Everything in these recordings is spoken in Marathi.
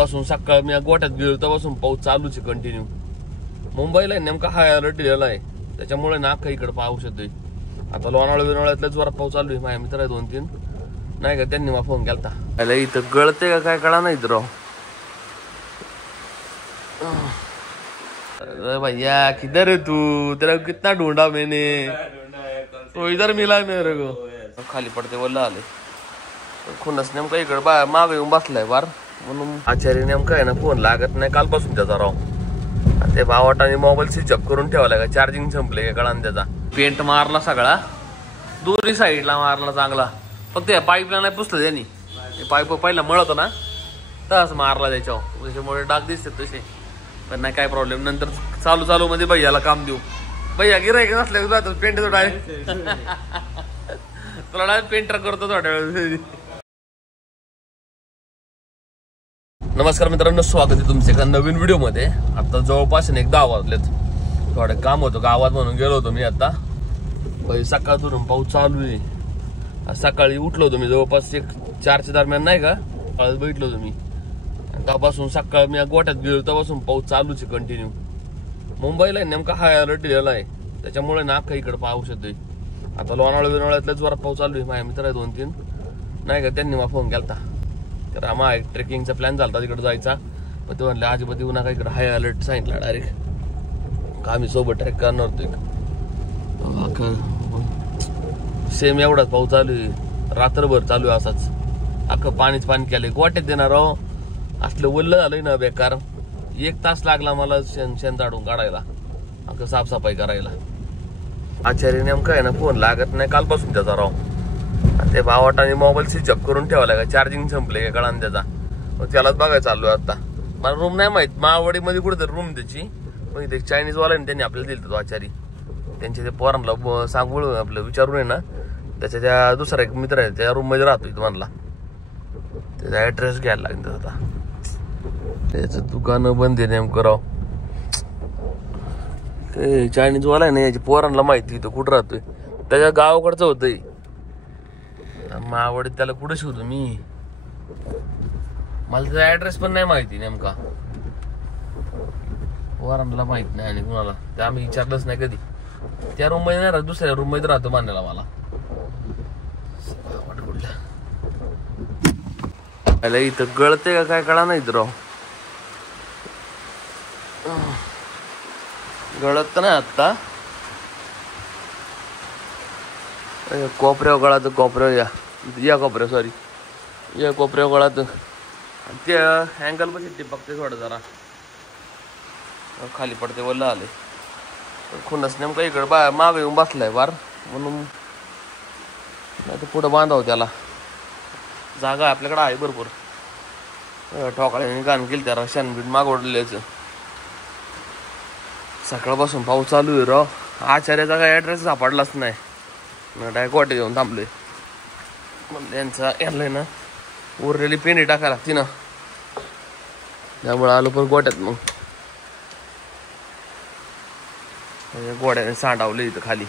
कालपासून सकाळ मी गोठ्यात गेलो तेव्हापासून पाऊस चालूच आहे कंटिन्यू. मुंबईला नेमका हाय अलर्ट दिलेला आहे, त्याच्यामुळे ना काही इकडे पाऊस येतोय. आता लोणावळ्यातल्याच जोरात पाऊस चालू आहे. माझ्या मित्र आहे 2-3 नाही का, त्यांनी मला फोन केलता. त्याला इथं गळते का काय कळा नाही राव. अरे भैया किधर है तू, तेरा कितना ढूंढा मैंने, तो इधर मिला मेरे को. खाली पडते वल्ला आले खुनस नेमका इकडे मागे येऊन बसलाय बार म्हणून. आचार्य नेमका आहे ना फोन लागत नाही कालपासून त्याचा राव. ते भावाटाने मोबाईल स्विच ऑफ करून ठेवलाय का, चार्जिंग संपले का कळा. त्याचा पेंट मारला सगळा, दोन्ही साईडला मारला चांगला. फक्त पाईपला नाही पुसलं त्यांनी. पाईप पहिला मळत ना तस मारला त्याच्यावर, त्याच्यामुळे डाग दिसतात तसे. पण नाही काय प्रॉब्लेम, नंतर चालू मध्ये भैयाला काम देऊ. भैया गिरायक नसल्या पेंट डायरेक्ट तुला डायरेक्ट पेंटर करतो थोड्या वेळ. नमस्कार मित्रांनो, स्वागत आहे तुमचे एका नवीन व्हिडिओ मध्ये. आता जवळपास 10 वाजलेत. थोडं काम होतं गावात म्हणून गेलो होतो मी. आता सकाळपासून पाऊस चालू आहे. सकाळी उठलो होतो मी जवळपास 4च्या दरम्यान नाही का, पळत बैठलो होतो मी. तेव्हापासून सकाळ मी गोठ्यात गेलो तेव्हापासून पाऊस चालूच आहे कंटिन्यू. मुंबईला नेमका हाय अलर्ट दिलेला आहे, त्याच्यामुळे ना काही इकडे पाऊस येतोय. आता लोणावळ्यातल्याच जोरात पाऊस चालू आहे. माझ्या मित्र आहे 2-3 नाही का, त्यांनी मला फोन केलता. तर आम्हा एक ट्रेकिंगचा प्लॅन झाला तिकडे जायचा. पण ते म्हणले अजिबात येऊ नका इकडे, हाय अलर्ट सांगितला डायरेक्ट. आम्ही सोबत ट्रेक करणार होतो. सेम एवढाच पाऊस चालू आहे, रात्रभर चालू आहे असाच. अख्खं पाणीच पाणी केलंय. गोट्यात देणार राव, असलं वल्ल झालंय ना बेकार. 1 तास लागला मला शेण ताडून काढायला, अख्खं साफसफाई करायला. आचार्य नेमका आहे ना फोन लागत नाही कालपासून त्याचा राव. ते भावाटाने मोबाईल स्विच ऑफ करून ठेवलाय का, चार्जिंग संपले का कळा त्याचा. त्यालाच बघायला चालू आहे आता. मला रूम नाही माहित, माळवाडीमध्ये कुठेतरी रूम त्याची. पण इथे चायनीज वाल्याने त्यांनी आपल्याला दिलं तो आचारी. त्यांच्या ते पोरांना सांगून आपलं विचारून आहे ना, त्याच्या त्या दुसरा एक मित्र आहे त्या रूम मध्ये राहतो इथं म्हणला. त्याचा ऍड्रेस घ्यायला लागेल आता. त्याचं दुकान बंद आहे नेमकं राव. ते चायनीज वाला आहे ना, याच्या पोरांना माहिती इथं कुठं राहतोय. त्याच्या गावाकडचं होतंय. मावडीत त्याला कुठं शोधू मी, मला त्याचा ऍड्रेस पण नाही माहिती नेमका. पोरांना माहित नाही आणि कुणाला ते आम्ही विचारलंच नाही कधी. त्या रूम मध्ये नाही राहत, दुसऱ्या रूम मध्ये राहतो मानायला मला. इथं गळते का काय कळा नाही राव. गळत नाही आता. कोपऱ्यावर गळात, कोपऱ्यावर या कोपऱ्यावर सॉरी या कोपऱ्यावर गळात. ते अँगल पण टिपकते थोडं जरा, खाली पडते वल्ला आले. खुनस नेमका इकडे मागे येऊन बसलाय बार म्हणून. नाही तर पुढं बांधावं त्याला, जागा आपल्याकडे आहे भरपूर. ठोकाळ्याने गाण केली त्या रशान बीट मागवडल्याचं. सकाळपासून पाऊस चालू आहे राव. आचार्याचा काय ऍड्रेस सापडलाच नाही. डायरेक्ट गोटे घेऊन थांबलोय. यांचा यायलाय ना उरलेली पेंडी टाकायला लागते ना, त्यामुळे आलो पण गोट्यात. मग गोड्याने सांडावलं इथं खाली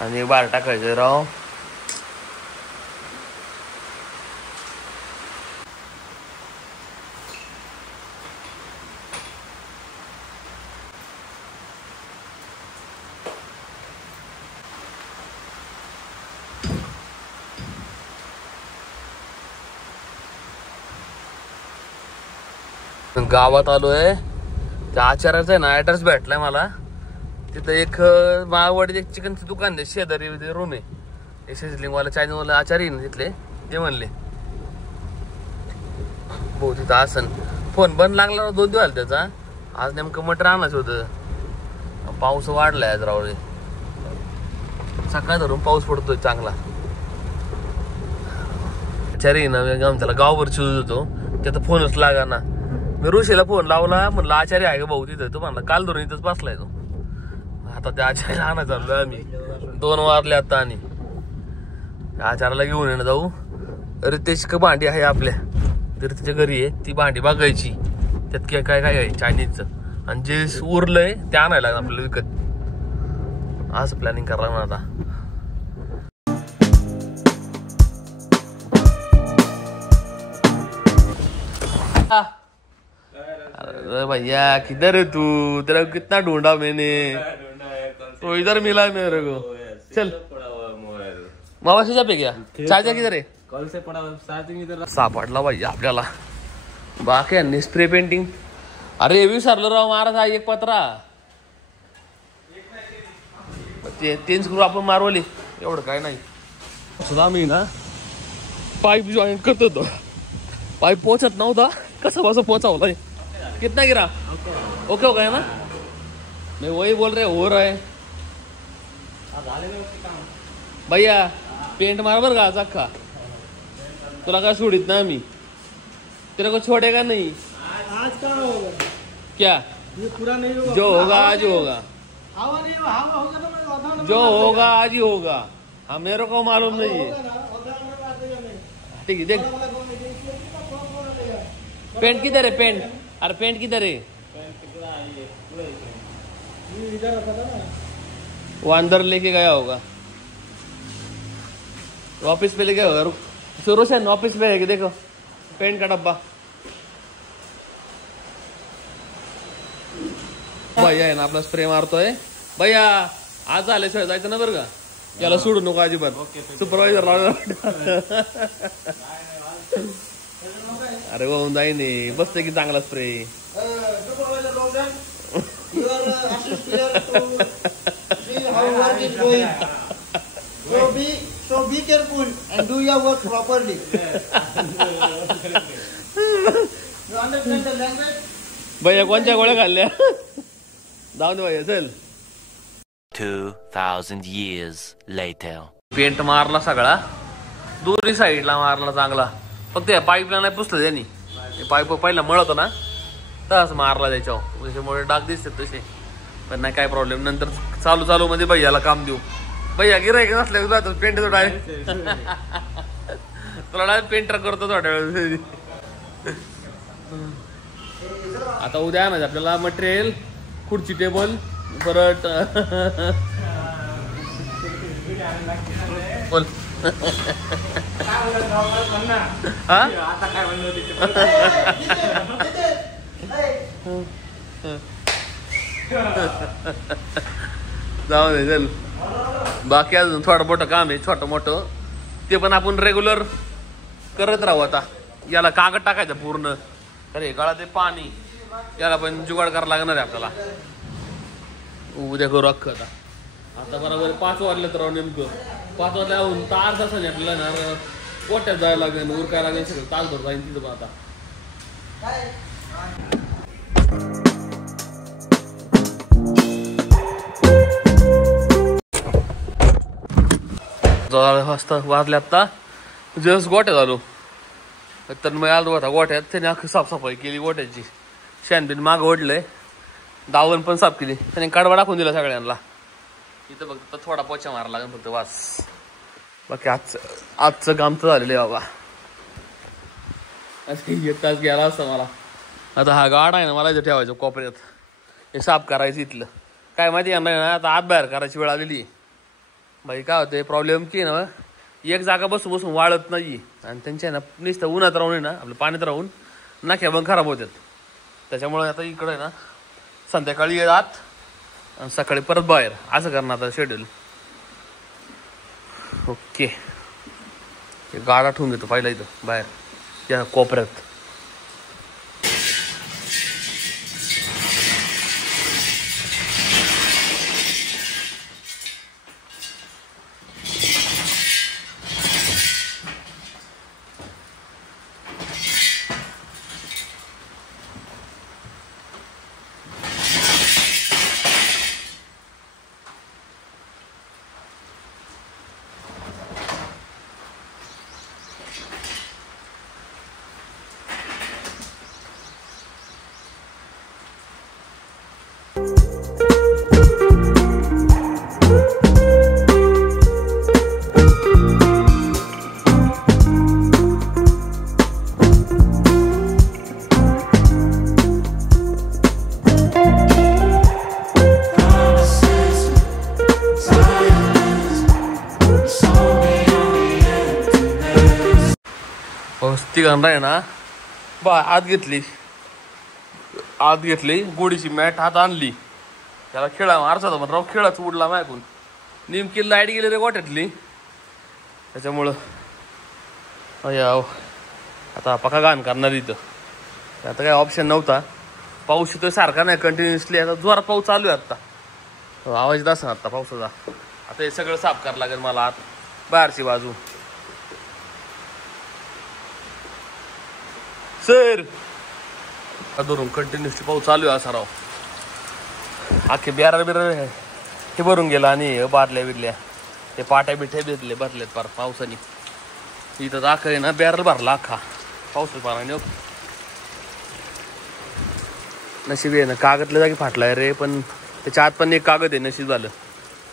आणि बाहेर टाकायचं राव. गावात आलोय. त्या आचार्याचा आहे ना ऍड्रेस भेटलाय मला. तिथं एक माळवाडीत एक चिकनचं दुकान आहे, शेजारी रूम आहे. सिझलिंग वाला चायनीज वाला आचार्य ना तिथले, ते म्हणले भाऊ तिथं आसन. फोन बंद लागला 2 दिवस त्याचा. आज नेमकं मटर आणायचं होतं. पाऊस वाढलाय आज रावळे, सकाळ धरून पाऊस पडतोय चांगला. आचार्य ना त्याला गावभर शोधत होतो, त्याचा फोनच लागा ना. मी ऋषीला फोन लावला, म्हणलं आचार्य आहे का भाऊ तिथं. तो म्हणला काल धरून इथंच बसलाय तो. आता त्या आचार्याला आणा चाललोय आम्ही. 2 वाजले आता आणि आचार्याला घेऊन येणं जाऊ. रितेश भांडी आहे आपल्या तर तिच्या घरी आहे, ती भांडी बघायची. त्यात काय काय काय आहे चायनीजचं, आणि जे उरलंय ते आणायला लागलं आपल्याला विकत. असं प्लॅनिंग करायला आता. अरे भैया किधर है तू? तेरा कितना ढूंढा मैंने, तो इधर मिला मेरे को। चल मामा से पे गया, चार्जर किधर आहे? कॉल से पडा चार्जिंग इधर सापडला भैया आपल्याला। बाकी स्प्रे पेंटिंग, अरे विसरलो राव महाराज एक पत्रा, 3 स्क्रू आपण मारवली, एवढं काय नाही सुद्धा। मी ना पाइप जॉईंट करत होतो, पाइप पोचत नव्हता, कसं बस पोचावलाय। कितना गिरा? ओके हो गया ना? मैं वही बोल रहे हो रहा है भैया। पेंट मार बर का अख्खा, तुला काय सोडित ना मी, तेरे को छोड़ेगा नहीं। आज का होगा क्या? ये पूरा नहीं होगा, जो होगा आज ही होगा, हवा नहीं होगा तो मैं आधा जो होगा आज ही होगा। हाँ मेरे को मालूम नहीं है। ठीक है देख, पेंट किधर है? पेंट, अरे पेंट किधर है? वो अंदर लेके गया होगा, ऑफिस पे लेके होगा। रुक शुरू से ऑफिस पे है कि देखो पेंट का डब्बा। भैया आहे ना आपला स्प्रे मारतोय भैया, आज आल्याशिवाय जायचं ना बरं का, याला सोडू नको अजिबात। सुपरवायझर अरे होऊन जाईन, बसते की चांगला spray. So be careful and do your work properly. You understand the language? भैया कोणत्या गोळ्या खाल्ल्या? जाऊन दे भैया चल। 2000 years later. पेंट मारला सगळा, दोन्ही साईडला मारला चांगला, फक्त या पाईपला नाही पुसलं त्यांनी। पाईप पहिला मळत ना तस मारला त्याच्यावर, त्याच्यामुळे डाग दिसतात तसे, पण नाही काय प्रॉब्लेम। नंतर चालू मध्ये भैयाला काम देऊ। भैया गिरायक नसल्या पेंट डायरेक्ट तुला डायरेक्ट पेंटर करतो थोड्या वेळ। आता उद्या आणायचं आपल्याला मटेरियल, खुर्ची टेबल, परत बोल आता काय म्हणलं जाऊ दे चल। बाकी अजून थोडं मोठं काम आहे, छोटं मोठं, ते पण आपण रेग्युलर करत राहू। आता याला कागद टाकायचं पूर्ण, अरे गळा ते पाणी, याला पण जुगाड करावं लागणार आहे आपल्याला। उद्या करू अख्खं। आता बरोबर 5 वाजले तर नेमकं 5 वाजल्याहून तार तासाने आपल्याला ना गोट्यात जायला लागेल, उरकाय लागेल, सगळं तासभर जाईल तिथं। आता वाजले आता जस्ट गोट्यात आलो, तर मग आलो होता गोट्यात, त्याने अख्खी साफसफाई केली गोट्याची, शेणबिन मागं ओढलंय, दावण पण साफ केली, त्याने कडवा टाकून दिला सगळ्यांना। इथं फक्त थोडा पोचा मारा लागेल फक्त, वास। बाकी आजचं काम तर झालेलं आहे बाबा। आता 1 तास गेला असता मला। आता हा गाडा आहे ना मला इथं ठेवायचं कोपऱ्यात, हे साफ करायचं इथलं। काय माहिती आहे ना, आता आत बाहेर करायची वेळ आलेली भाई। काय होते प्रॉब्लेम की ना, एक जागा बसून वाळत नाही, आणि त्यांच्या ना नुसतं उन्हात राहून ना, आपल्या पाण्यात राहून नाक्या पण खराब होतात। त्याच्यामुळे आता इकडे ना संध्याकाळी आत आणि सकाळी परत बाहेर, असं करणार आता शेड्यूल। ओके, गाडा ठेवून घेतो पहिला इथं बाहेर या कोपऱ्यात। तिघांना आहे ना आत घेतली गोडीची मॅट हात आणली त्याला खेळा मारचा होता पण राव खेळाच उडला मायकून नेमकी लाईट गेली रे गोठ्यातली त्याच्यामुळं याव आता पक्का घाण करणार इथं आता काय ऑप्शन नव्हता. पाऊस येतोय सारखा नाही कंटिन्युअसली. आता जोरात पाऊस चालू आहे. आता आवाज येत असा आता पावसाचा. आता हे सगळं साफ करावं लागेल मला आत बाहेरची बाजू. सर धरून कंटिन्युअसली पाऊस चालू आहे असा राव. अख्खे बिरार हे भरून गेला आणि बादल्या बिरल्या ते पाट्या बिठ्या भिजले बसलेत पार पावसाने. इथं दाखव आहे ना बॅरल भरला अख्खा पावसा पाण्याने. नशीब आहे ना कागदल्या जागी फाटलाय रे पण त्याच्या आत पण एक कागद आहे नशीब झालं.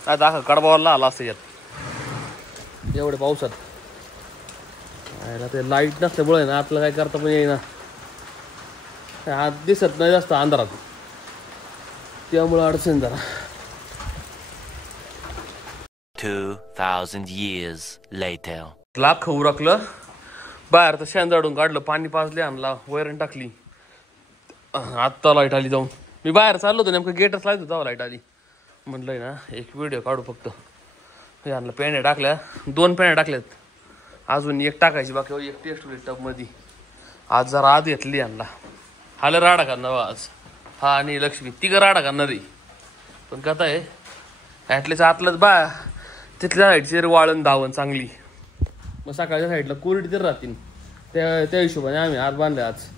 काय दाखव कडबावाला आला असतं यात एवढ्या पावसात. ते लाईट नसल्यामुळे ना आपलं काय करता पण येईना. आत दिसत नाही जास्त अंधारात त्यामुळं अडचण जरा. 2000 years later. लाख उरकलं बाहेर तर शेण जाडून काढलं पाणी पाजले आणला वैरण टाकली. आत्ता लाईट आली जाऊन. मी बाहेर चाललो होतो नेमकं गेटच लावतो तेव्हा लाईट आली. म्हणलंय ना एक व्हिडिओ काढू फक्त. हे आणलं पेण्या टाकल्या 2 पेण्या टाकल्यात अजून एक टाकायची बाकी एक टेस्ट होईल टबमध्ये. आज जरा आत घेतली आणला. हाल राडा करणार आज हा आणि लक्ष्मी तिघं राडा करणार आहे. पण कथा आहे ॲटलीस्ट आतलंच बा तिथल्या साईडची वाळण धावण चांगली. मग सकाळच्या साईडला कोरडी तर राहतील त्या हिशोबाने आम्ही आत बांधले. आजचं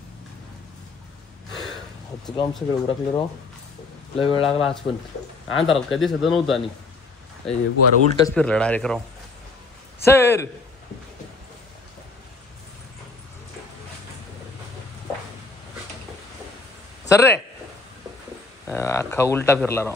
काम सगळं उरकलं राव. लय वेळ लागला आज पण अंधारात काय दिसत नव्हतं आणि गुहार उलटच फिरलं डायरेक्ट राव. सर सर रे अख्खा उलटा फिरला राव.